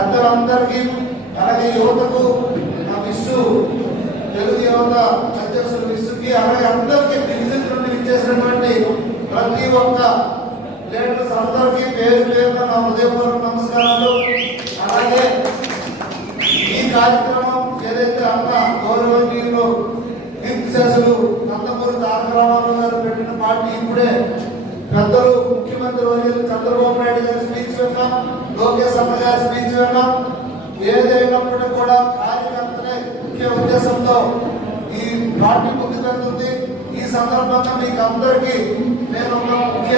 పెద్దలందరికీ అలాగే యువతకు విశ్వ తెలుగు యువత అధ్యక్షులు విశ్వకి అలాగే అందరికీ డివిజన్ నుండి ఇచ్చేసినటువంటి ప్రతి ఒక్క లీడర్స్ అందరికీ పేరు పేరున నా హృదయపూర్వక నమస్కారాలు. అలాగే ఈ కార్యక్రమం ఏదైతే అన్న గౌరవనీయులు కీర్తిశేషులు నందమూరి తారక రామారావు గారు పెట్టిన పార్టీ ఇప్పుడే పెద్దలు ముఖ్యమంత్రి వర్యులు చంద్రబాబు నాయుడు గారి స్పీచ్ విన్నాం, లోకేష్ అన్న గారి స్పీచ్ విన్నాం. ఏదైనప్పటికీ కూడా కార్యకర్తలే ముఖ్య ఉద్దేశంతో ఈ పార్టీ ముందుకెళ్తుంది. ఈ సందర్భంగా మీకు అందరికీ నేను ఒక ముఖ్య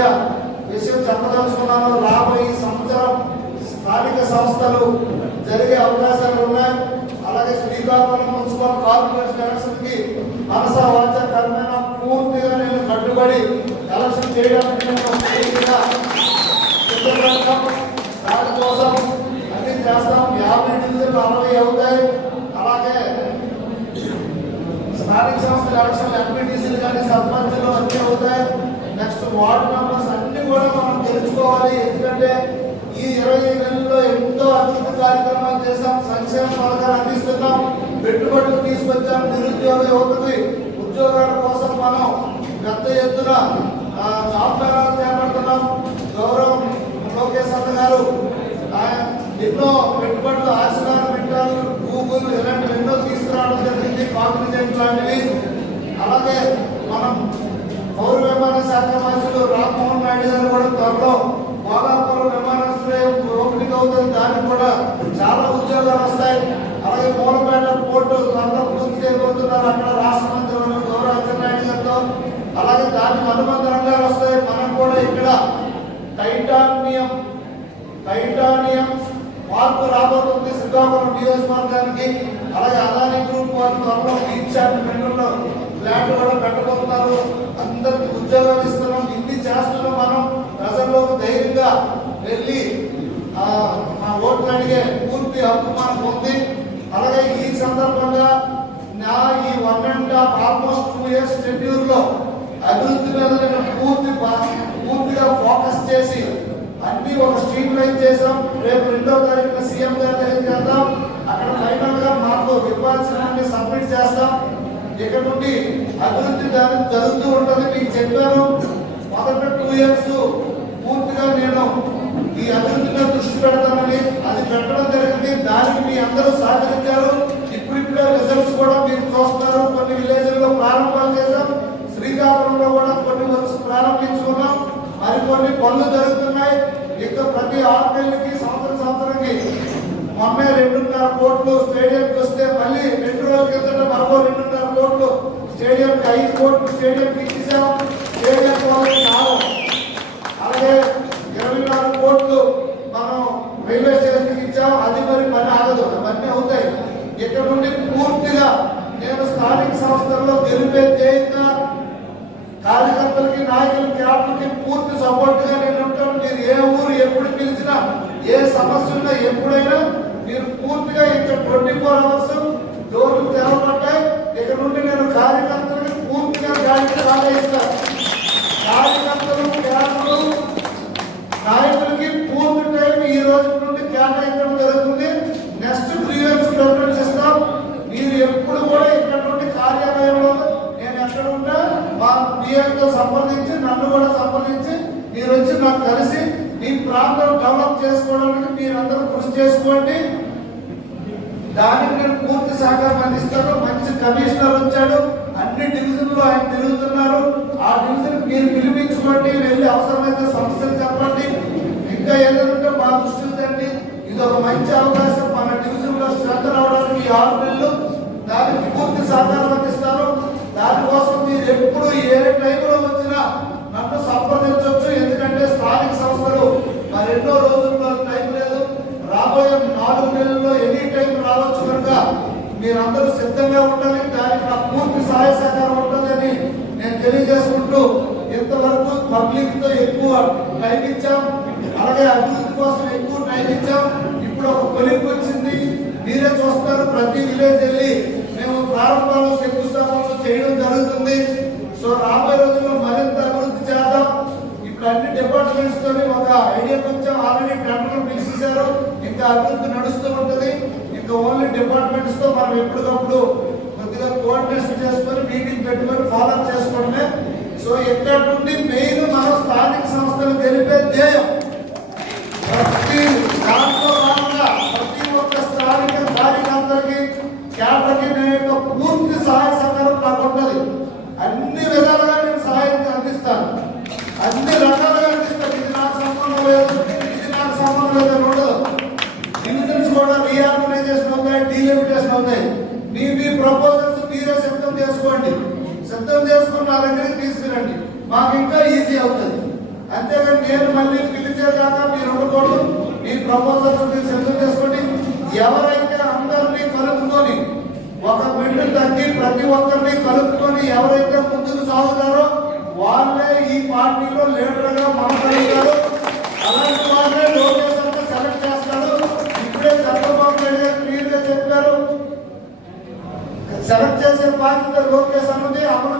విషయం చెప్పదలుచుకున్నాను. రాబోయే సంవత్సరం స్థానిక సంస్థలు జరిగే అవకాశాలు ఉన్నాయి. అలాగే శ్రీకాకుళం మున్సిపల్ కార్పొరేషన్ ఎలక్షన్ కి మనసా వాచ కర్మేణ పూర్తిగా నేను కట్టుబడి ఎలక్షన్ చేయడానికి దానికోసం అన్ని చేస్తాం. 50 డివిజన్లు 60 అవుతాయి. అలాగే స్థానిక సంస్థల ఎలక్షన్లు ఎంపీటీసీలు కానీ సర్పంచ్లు అన్నీ అవుతాయి. నెక్స్ట్ వార్డు మెంబర్స్ అన్ని కూడా మనం తెలుసుకోవాలి. ఎందుకంటే ఈ 25 నెలల్లో ఎంతో అభివృద్ధి కార్యక్రమాలు చేశాం, సంక్షేమ పథకాలు అందిస్తున్నాం, పెట్టుబడులు తీసుకొచ్చాం, నిరుద్యోగ యువతకి ఉద్యోగాల కోసం మనం పెద్ద ఎత్తున జాబ్ మేళాలు చేపడుతున్నాం. గౌరవం లోకేష్ అన్న గారు ఎన్నో పెట్టుబడులు ఆశీర్వాద పెట్టారు, గూగుల్ ఇలాంటివి ఎన్నో తీసుకురావడం జరిగింది, కాంగ్రెస్ లాంటివి. అలాగే మనం పౌర విమాన శాఖ మంత్రులు రామ్మోహన్ నాయుడు గారు కూడా త్వరలో భోగాపురం విమానాశ్రయం ఓపెనింగ్ అవుతుంది, దానికి కూడా చాలా ఉద్యోగాలు వస్తాయి. అలాగే మూలపేట పోర్టు త్వరలో పూర్తి చేయబోతున్నారు, అక్కడ రాష్ట్ర మంత్రి గౌరవ అచ్చెన్నాయుడు గారితో. అలాగే దానికి అనుబంధ రంగాలు వస్తాయి. మనం కూడా ఇక్కడ టైటానియం మార్పు రాబోతుంది శ్రీకాకుళం నియోజకవర్గానికి. అలాగే అదానీ గ్రూప్ వారు త్వరలో బీచ్ మెంటల్లో ఫ్లాట్ కూడా పెట్టబోతున్నారు. అందరికి ఉద్యోగాలు ఇస్తున్నాం. ఇన్ని చేస్తున్నాం. మనం ప్రజల్లోకి ధైర్యంగా వెళ్ళి మా ఓట్లు అడిగే పూర్తి హక్కు మనకు ఉంది. అలాగే ఈ సందర్భంగా నా ఈ 1.5 ఆల్మోస్ట్ 2 ఇయర్స్ షెడ్యూల్లో అభివృద్ధి మీద నేను పూర్తిగా ఫోకస్ చేసి అన్ని ఒక స్ట్రీమ్ లైన్ చేసాం. రేపు 2వ తారీఖున సీఎం గారి దగ్గరికి వెళ్తాం. అక్కడ ఫైనల్ గా మాకు ఇవ్వాల్సిన సబ్మిట్ చేస్తాం. ఇక్కడ నుండి అభివృద్ధి జరుగుతూ ఉంటుంది. మీకు చెప్పాను మొదటి 2 ఇయర్స్ పూర్తిగా నేను ఈ అభివృద్ధి మీద దృష్టి పెడతానని, అది పెట్టడం జరిగింది. దానికి మీ అందరూ సహకరించారు. ఇప్పుడిప్పుడే రిజల్ట్స్ కూడా మీరు చూస్తున్నారు. కొన్ని విలేజ్ల్లో ప్రారంభాలు చేశాం, శ్రీకాకుళంలో కూడా కొన్ని వర్క్స్ ప్రారంభించుకున్నాం, మరికొన్ని పనులు జరుగుతున్నాయి. ఇంకా ప్రతి 6 నెలలకి సంవత్సరానికి మొన్నే 2.5 కోట్లు స్టేడియంకి వస్తే మళ్ళీ 2 రోజుల కిందట మరో 2.5 కోట్లు స్టేడియంకి 5 కోట్లు స్టేడియంకి ఇచ్చేసాం. స్టేడియం అలాగే 24 కోట్లు మనం రైల్వే స్టేషన్కి ఇచ్చాం. అది మరి పని ఆగదు, అవన్నీ అవుతాయి. ఇక్కడ నుండి పూర్తిగా నేను స్థానిక సంస్థల్లో గెలిపే చేయంగా కార్యకర్తలకి, నాయకులకి, క్యాడర్లకి పూర్తి సపోర్ట్ గా నేను ఉంటాను. మీరు ఏ ఊరు ఎప్పుడు పిలిచినా, ఏ సమస్య ఉన్నా ఎప్పుడైనా మీరు పూర్తిగా ఇక్కడ 24 అవర్స్ డోర్లు తెరవబడ్డాయి. ఇక్కడ నుండి నేను కార్యకర్తలకి పూర్తిగా గాడికి ఆదేశిస్తాను. కార్యకర్తలు, క్యాడర్లు, నాయకులకి పూర్తి టైం ఈ రోజు నుండి కేటాయించడం జరుగుతుంది. నెక్స్ట్ గ్రీవెన్స్ ప్రిఫరెన్స్ ఇస్తాం. మీరు ఎప్పుడు కూడా ఇక్కడ నుండి కార్యాలయంలో నేను ఎక్కడ ఉంటా మా పిఎంతో సంప్రదించి, నన్ను కూడా సంప్రదించి మీరు వచ్చి నాకు కలిసి ఈ ప్రాంతం డెవలప్ చేసుకోవడానికి మీరందరూ కృషి చేసుకోండి. దానికి నేను పూర్తి సహకారం అందిస్తాను. మంచి కమిషనర్ వచ్చాడు, అన్ని డివిజన్లు ఆయన తిరుగుతున్నారు. ఆ డివిజన్ మీరు పిలిపించుకోండి, వెళ్ళి అవసరమైతే సమస్యలు చెప్పండి. ఇంకా ఏదంటే మా దృష్టిలో తండి, ఇది ఒక మంచి అవకాశం. మన డివిజన్ లో శ్రద్ధ రావడానికి 6 నెలలు దానికి పూర్తి సహకారం అందిస్తాను. దానికోసం మీరు ఎప్పుడు ఏ టైంలో వచ్చినా నన్ను సంప్రదించవచ్చు. ఎందుకంటే స్థానిక సంస్థలు మరెన్నో రోజుల్లో టైం లేదు. రాబోయే 4 నెలల్లో ఎనీ టైం రావచ్చు కనుక మీరందరూ సిద్ధంగా ఉండాలి. దానికి నా పూర్తి సహాయ సహకారం ఉంటుందని నేను తెలియజేసుకుంటూ, ఇంతవరకు పబ్లిక్ తో ఎక్కువ టైం ఇచ్చాం, అలాగే అభివృద్ధి కోసం ఎక్కువ టైం ఇచ్చాం. ఇప్పుడు ఒక కొలిక్కి వచ్చింది, మీరే చూస్తారు. ప్రతి విలేజ్ వెళ్ళి మేము ప్రారంభాలు, శంకుస్థాపనలు చేయడం జరుగుతుంది. సో రాబోయే రోజుల్లో మరింత అభివృద్ధి చేద్దాం. ఇప్పుడు అన్ని డిపార్ట్మెంట్స్ తోని ఒక ఐడియా వచ్చాం. ఆల్రెడీ టెండర్లు పిలిచేశారు. ఇంకా ఇంకా అభివృద్ధి నడుస్తూ ఉంటుంది. ఇంకా ఓన్లీ డిపార్ట్మెంట్స్ తో మనం ఎప్పటికప్పుడు కొద్దిగా కోఆర్డినేషన్ చేసుకొని మీటింగ్ పెట్టుకొని ఫాలో అప్ చేసుకోవడమే. సో ఇక్కడ నుండి మెయిన్ మనం స్థానిక సంస్థలు గెలిపే ధ్యేయం. ప్రతి దాంట్లో భాగంగా ప్రతి ఒక్క స్థానిక కార్యకర్తలకి క్యాడర్కి నేను యొక్క పూర్తి సహాయ సహకారం నాకు ఉంటుంది. అన్ని విధాలుగా నేను సహాయం అందిస్తాను, అన్ని రకాలుగా అందిస్తాను. ఇది నాకు సంబంధం లేదు, ఇది నాకు సంబంధం లేదని ఉండదు. డివిజన్స్ కూడా రీఆర్గనైజేషన్ అవుతాయి, డీలిమిటేషన్ అవుతాయి. మీ ప్రపోజల్స్ మీరే సిద్ధం చేసుకోండి, సిద్ధం చేసుకుని నా దగ్గరికి తీసుకురండి, మాకు ఇంకా ఈజీ అవుతుంది. అంతేగాని నేను మళ్ళీ పిలిచేదాకా మీరు ఉండకూడదు. మీ ప్రపోజల్స్ మీరు సిద్ధం చేసుకోండి. ఎవరైతే అందరినీ కలుపుకొని ఒక బిడ్డ తగ్గి ప్రతి ఒక్కరిని కలుపుకొని ఎవరైతే ముందుకు సాగుతారో వాళ్ళే ఈ పార్టీలో లీడర్గా మనగలుగుతారు. అలాంటి వాళ్ళే లోకేష్ అంతా సెలెక్ట్ చేస్తాడు. ఇప్పుడే చంద్రబాబు నాయుడు గారు క్లియర్గా చెప్పారు, సెలెక్ట్ చేసే బాధ్యత లోకేష్ అన్నది, అమలు